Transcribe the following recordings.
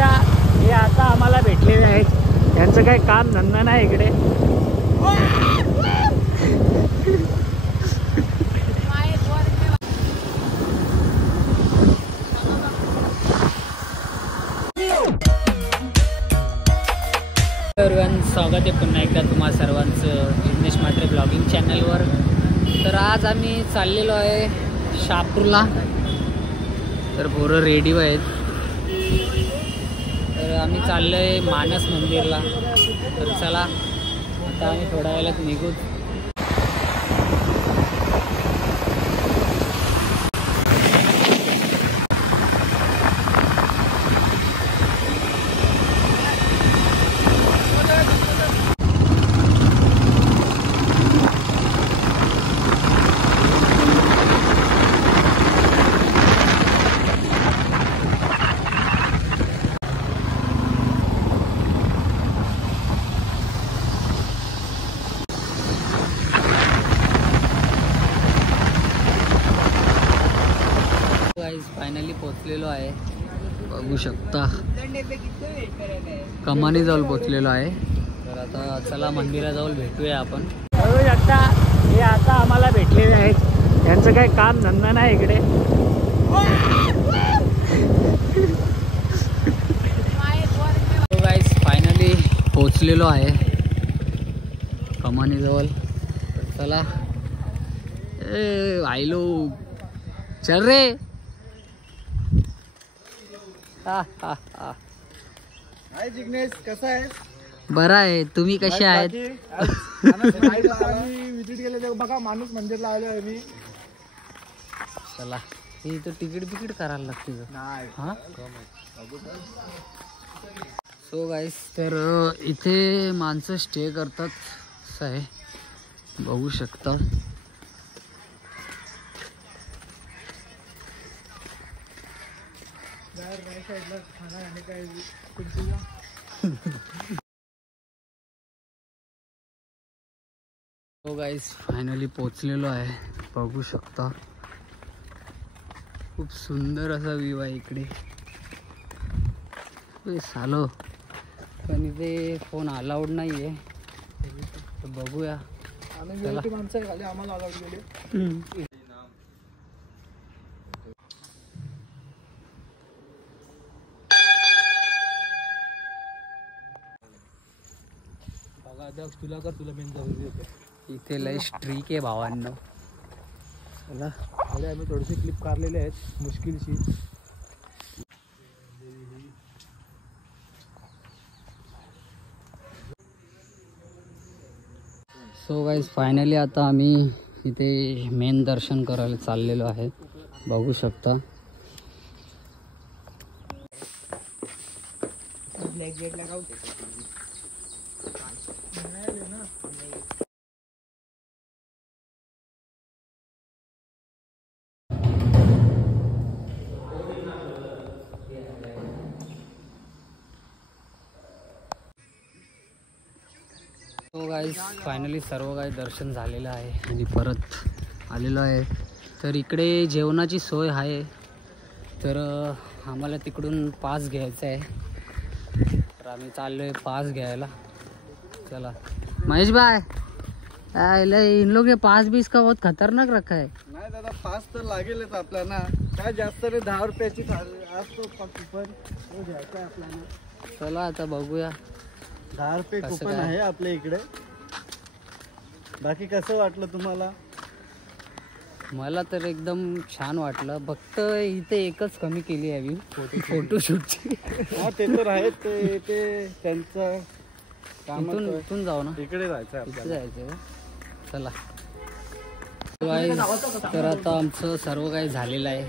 शकता हे आता आम्हाला भेटलेले आहेत. यांचं काही काम धंदा नाही इकडे. स्वागत आहे पुन्हा एकदा तुम्हा सर्वांचं विघ्नेश म्हात्रे ब्लॉगिंग चॅनलवर. तर आज आम्ही चाललेलो आहे शहापूरला. तर पोरं रेडी आहेत. तर आम्ही चाललो आहे मानस मंदिरला. तर चला आता आम्ही थोड्या वेळात निघू. फायनली पोचलेलो आहे. बघू शकता कमानी जवळ पोचलेलो आहे. तर आता चला मंदिराजवळ भेटूया आपण. बघू शकता हे आता आम्हाला भेटलेले आहेत. यांचं काही काम धंदा नाही इकडे. गाईस फायनली पोचलेलो आहे कमानी जवळ. तर चला आयलो चल रे. हाय जिग्नेश, कसा आहे? बरा आहे. तुम्ही कसे आहेत? विजिट केले बघा माणूस मंदिरला आलो आहे मी. चला हे तर तिकीट करायला लागते. हां सो गाईस तर इथे माणसं स्टे करतात असं आहे. बघू शकता. तो गाईस फायनली पोचलेलो आहे. बघू शकता खूप सुंदर असा व्ह्यू आहे इकडे. सालो पण इथे फोन अलाउड नाही आहे. तर बघूया. माणसं खाली आम्हाला अलाउड केले. तुला कर, तुला मेन जाऊ. इथे लय स्ट्रीक आहे भावांनो. चला आम्ही थोडेसे क्लिप काढलेले आहेत मुश्किलशी. सो गाईज फायनली आता आम्ही इथे मेन दर्शन करायला चाललेलो आहे. बघू शकता. तो गाईज फायनली सर्व काही दर्शन झालेलं आहे आणि परत आलेलो आहे. तर इकडे जेवणाची सोय आहे. तर आम्हाला तिकडून पास घ्यायचा आहे. तर आम्ही चाललो आहे पास घ्यायला. चला महेश भाई इन लोग के पास भी इसका बहुत खतरनाक रखा है. नाही दादा पास तर लागेलच आपल्याला. काय जास्त नाही 10 रुपयाची असतो कुपन घ्यायचा आहे आपल्याला. चला आता बघूया. 10 रुपये कुपन आहे आपल्या इकडे. बाकी कसं वाटलं तुम्हाला? मला तर एकदम छान वाटलं. फक्त इथे एकच कमी केली आहे फोटोशूटची. हा ते तर आहेत. ते त्यांचं इथून जाऊ ना. इकडे जायचं जायचं. चला तर आता आमचं सर्व काही झालेलं आहे.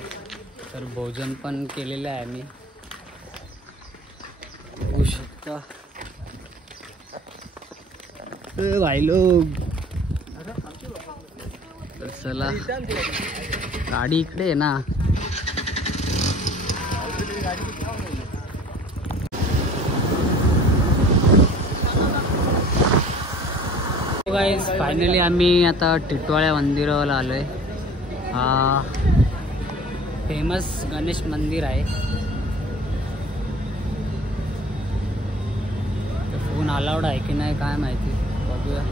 तर भोजन पण केलेलं आहे आम्ही. बघू शकता भाई लोग. तर चला गाडी इकडे आहे ना. गाईस फायनली आम्ही आता टिटवाळ्या मंदिरावर आलो आहे. हा फेमस गणेश मंदिर आहे. अलाउड आहे की नाही काय माहिती, बघूया.